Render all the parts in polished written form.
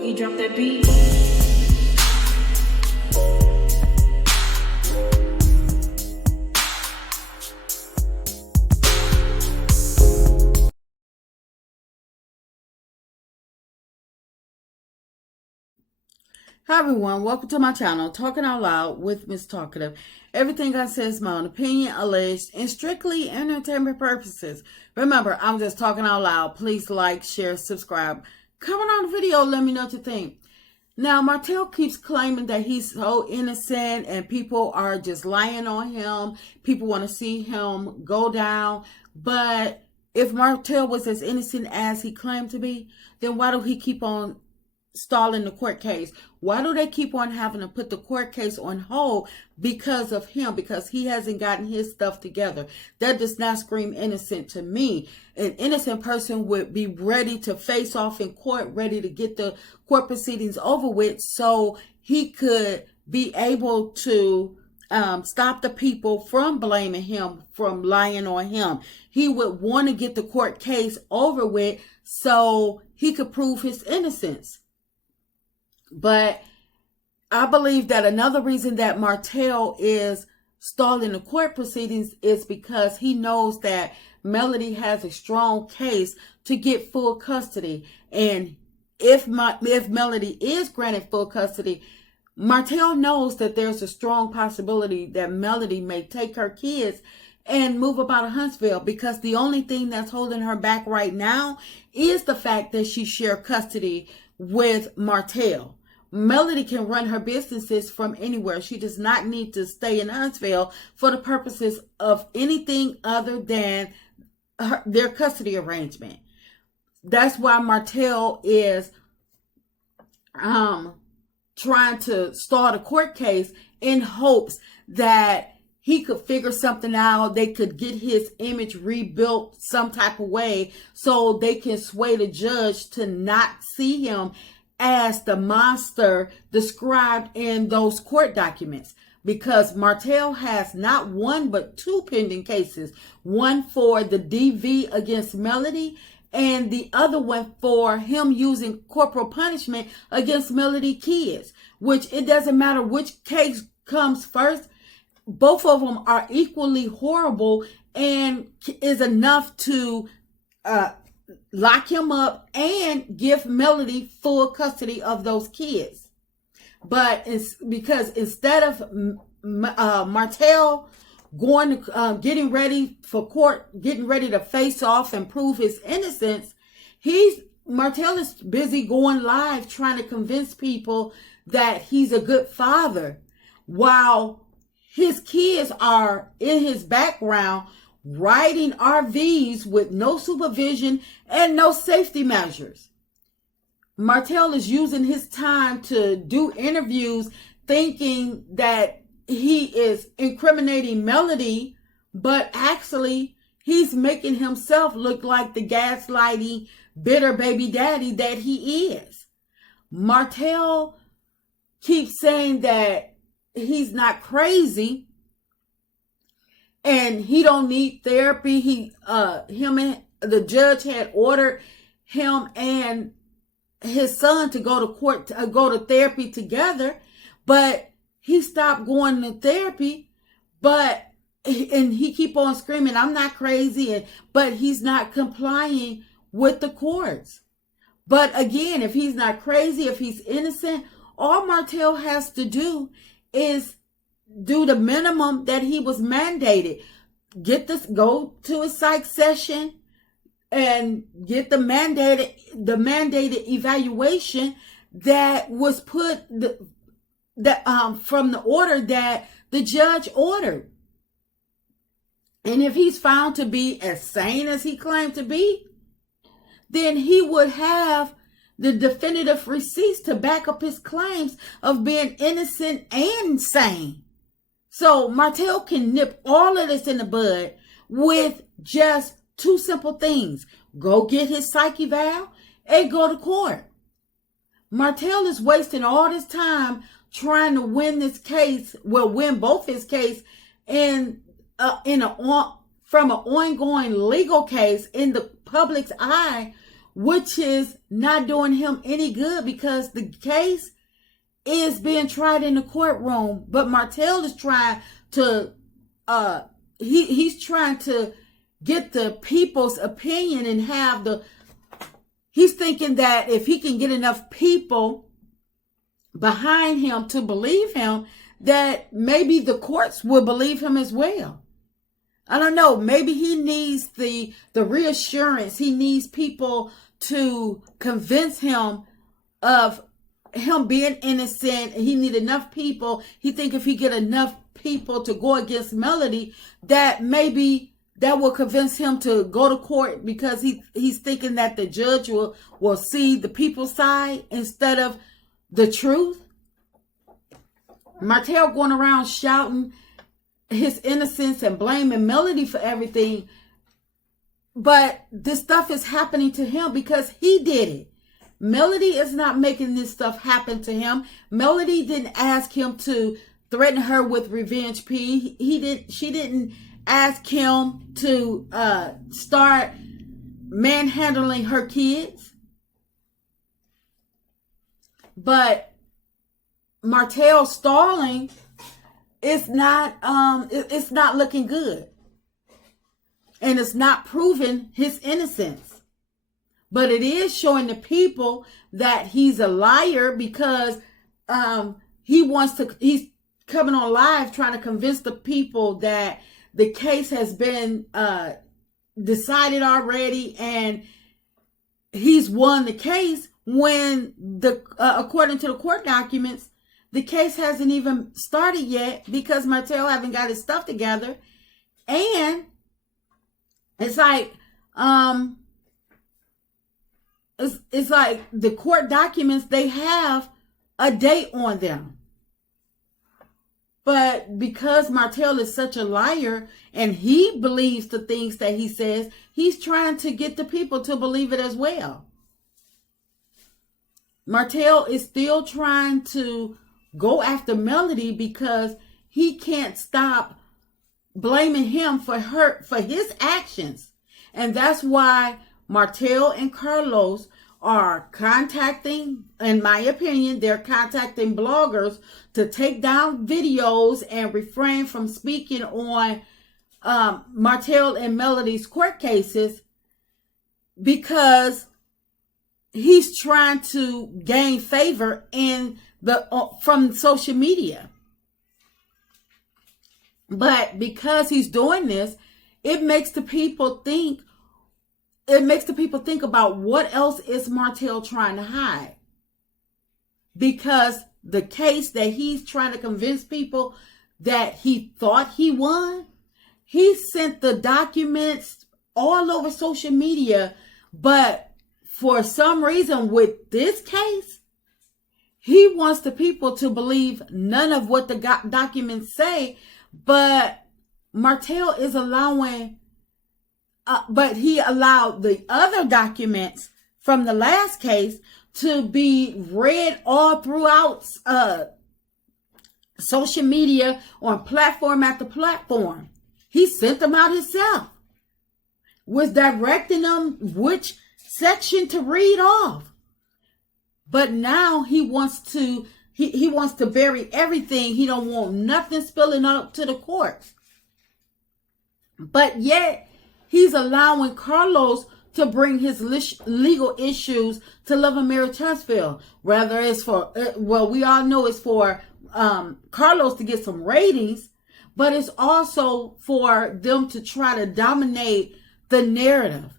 Boogie, drop that beat. Hi everyone, welcome to my channel, Talking Out Loud with Miss Talkative. Everything I say is my own opinion, alleged, and strictly entertainment purposes. Remember, I'm just talking out loud. Please like, share, subscribe. Comment on the video, let me know what you think. Now, Martell keeps claiming that he's so innocent and people are just lying on him. People want to see him go down. But if Martell was as innocent as he claimed to be, then why do he keep on stalling the court case? Why do they keep on having to put the court case on hold because of him? Because he hasn't gotten his stuff together. That does not scream innocent to me. An innocent person would be ready to face off in court, ready to get the court proceedings over with so he could be able to stop the people from blaming him, from lying on him. He would want to get the court case over with so he could prove his innocence. But I believe that another reason that Martell is stalling the court proceedings is because he knows that Melody has a strong case to get full custody. And if Melody is granted full custody, Martell knows that there's a strong possibility that Melody may take her kids and move about to Huntsville, because the only thing that's holding her back right now is the fact that she shares custody with Martell. Melody can run her businesses from anywhere. She does not need to stay in Huntsville for the purposes of anything other than their custody arrangement. That's why Martell is trying to start a court case in hopes that he could figure something out. They could get his image rebuilt some type of way so they can sway the judge to not see him as the monster described in those court documents. Because Martell has not one but two pending cases. One for the DV against Melody, and the other one for him using corporal punishment against Melody kids. Which it doesn't matter which case comes first. Both of them are equally horrible and is enough to lock him up and give Melody full custody of those kids. But it's because instead of Martell going to getting ready for court, getting ready to face off and prove his innocence, Martell is busy going live trying to convince people that he's a good father, while his kids are in his background riding RVs with no supervision and no safety measures. Martell is using his time to do interviews thinking that he is incriminating Melody, but actually he's making himself look like the gaslighting, bitter baby daddy that he is. Martell keeps saying that he's not crazy and he don't need therapy. The judge had ordered him and his son to go to court, go to therapy together, but he stopped going to therapy. And he keep on screaming, "I'm not crazy," but he's not complying with the courts. But again, if he's not crazy, if he's innocent, all Martell has to do is do the minimum that he was mandated. Go to a psych session and get the mandated evaluation that was put from the order that the judge ordered. And if he's found to be as sane as he claimed to be, then he would have the definitive receipts to back up his claims of being innocent and sane. So Martell can nip all of this in the bud with just two simple things. Go get his psych eval and go to court. Martell is wasting all this time trying to win this case, win both his case from an ongoing legal case in the public's eye, which is not doing him any good because the case is being tried in the courtroom. But Martell is trying to, he's trying to get the people's opinion and have he's thinking that if he can get enough people behind him to believe him, that maybe the courts will believe him as well. I don't know. Maybe he needs the reassurance. He needs people to convince him of him being innocent. He need enough people. He think if he get enough people to go against Melody, that maybe that will convince him to go to court, because he's thinking that the judge will see the people's side instead of the truth. Martell going around shouting his innocence and blaming Melody for everything. But this stuff is happening to him because he did it. Melody is not making this stuff happen to him. Melody didn't ask him to threaten her with revenge P. She didn't ask him to start manhandling her kids. But Martell stalling is not it's not looking good. And it's not proving his innocence. But it is showing the people that he's a liar, because he's coming on live trying to convince the people that the case has been decided already and he's won the case, when according to the court documents, the case hasn't even started yet because Martell haven't got his stuff together. And it's like it's like the court documents, they have a date on them. But because Martell is such a liar and he believes the things that he says, he's trying to get the people to believe it as well. Martell is still trying to go after Melody because he can't stop blaming him for his actions. And that's why Martell and Carlos are contacting, in my opinion, they're contacting bloggers to take down videos and refrain from speaking on Martell and Melody's court cases, because he's trying to gain favor in from social media. But because he's doing this, it makes the people think about what else is Martell trying to hide. Because the case that he's trying to convince people that he thought he won, he sent the documents all over social media. But for some reason with this case, he wants the people to believe none of what the documents say. But Martell is allowing, but he allowed the other documents from the last case to be read all throughout social media, on platform after platform. He sent them out himself, was directing them which section to read off. But now he wants to bury everything. He don't want nothing spilling out to the courts. But yet he's allowing Carlos to bring his legal issues to Love and Marriage Huntsville. Whether it's for, we all know it's for Carlos to get some ratings, but it's also for them to try to dominate the narrative.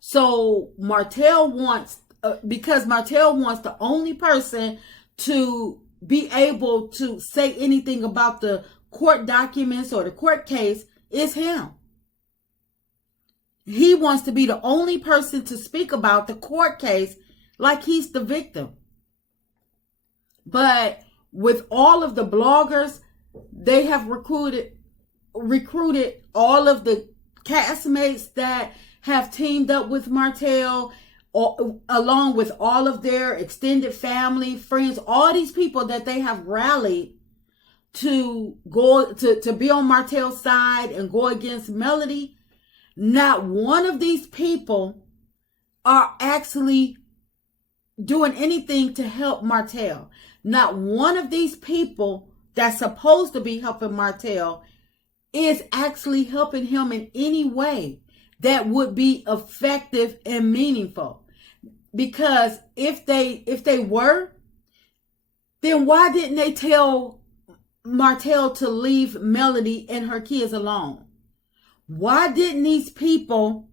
So Martell wants, because Martell wants the only person to be able to say anything about the court documents or the court case is him. He wants to be the only person to speak about the court case like he's the victim. But with all of the bloggers, they have recruited all of the castmates that have teamed up with Martell, along with all of their extended family, friends, all these people that they have rallied to go to be on Martell's side and go against Melody. Not one of these people are actually doing anything to help Martel. Not one of these people that's supposed to be helping Martel is actually helping him in any way that would be effective and meaningful. Because if they were, then why didn't they tell Martel to leave Melody and her kids alone? Why didn't these people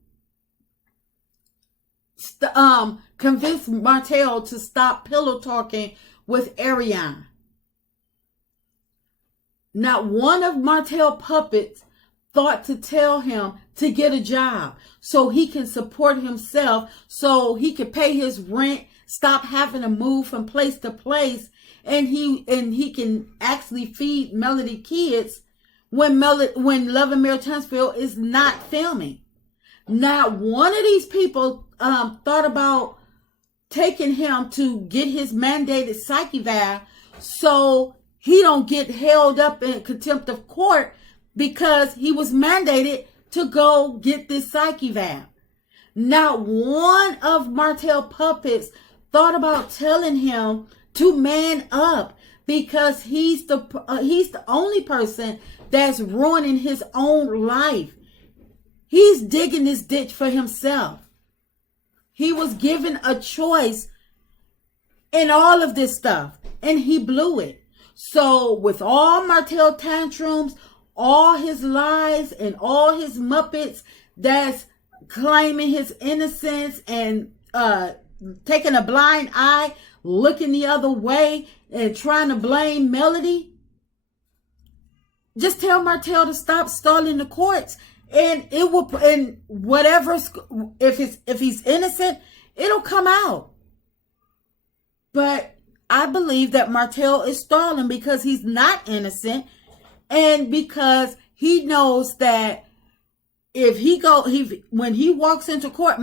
convince Martel to stop pillow talking with Ariane? Not one of Martel puppets thought to tell him to get a job so he can support himself, so he can pay his rent, stop having to move from place to place, and he can actually feed Melody kids when Love and Marriage Huntsville is not filming. Not one of these people thought about taking him to get his mandated psych eval so he don't get held up in contempt of court because he was mandated to go get this psych eval. Not one of Martel puppets thought about telling him to man up because he's the only person that's ruining his own life. He's digging this ditch for himself. He was given a choice in all of this stuff, and he blew it. So with all Martel tantrums, all his lies, and all his Muppets that's claiming his innocence and taking a blind eye, looking the other way, and trying to blame Melody, just tell Martel to stop stalling the courts. And it will, and whatever, if he's innocent, it'll come out. But I believe that Martel is stalling because he's not innocent, and because he knows that when he walks into court,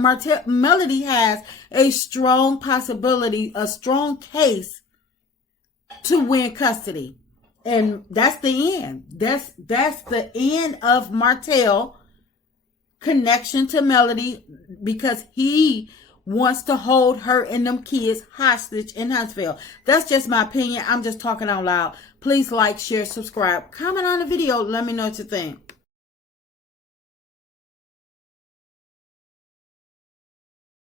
Melody has a strong possibility, a strong case to win custody. And that's the end. That's the end of Martel connection to Melody, because he wants to hold her and them kids hostage in Huntsville. That's just my opinion. I'm just talking out loud. Please like, share, subscribe, comment on the video. Let me know what you think.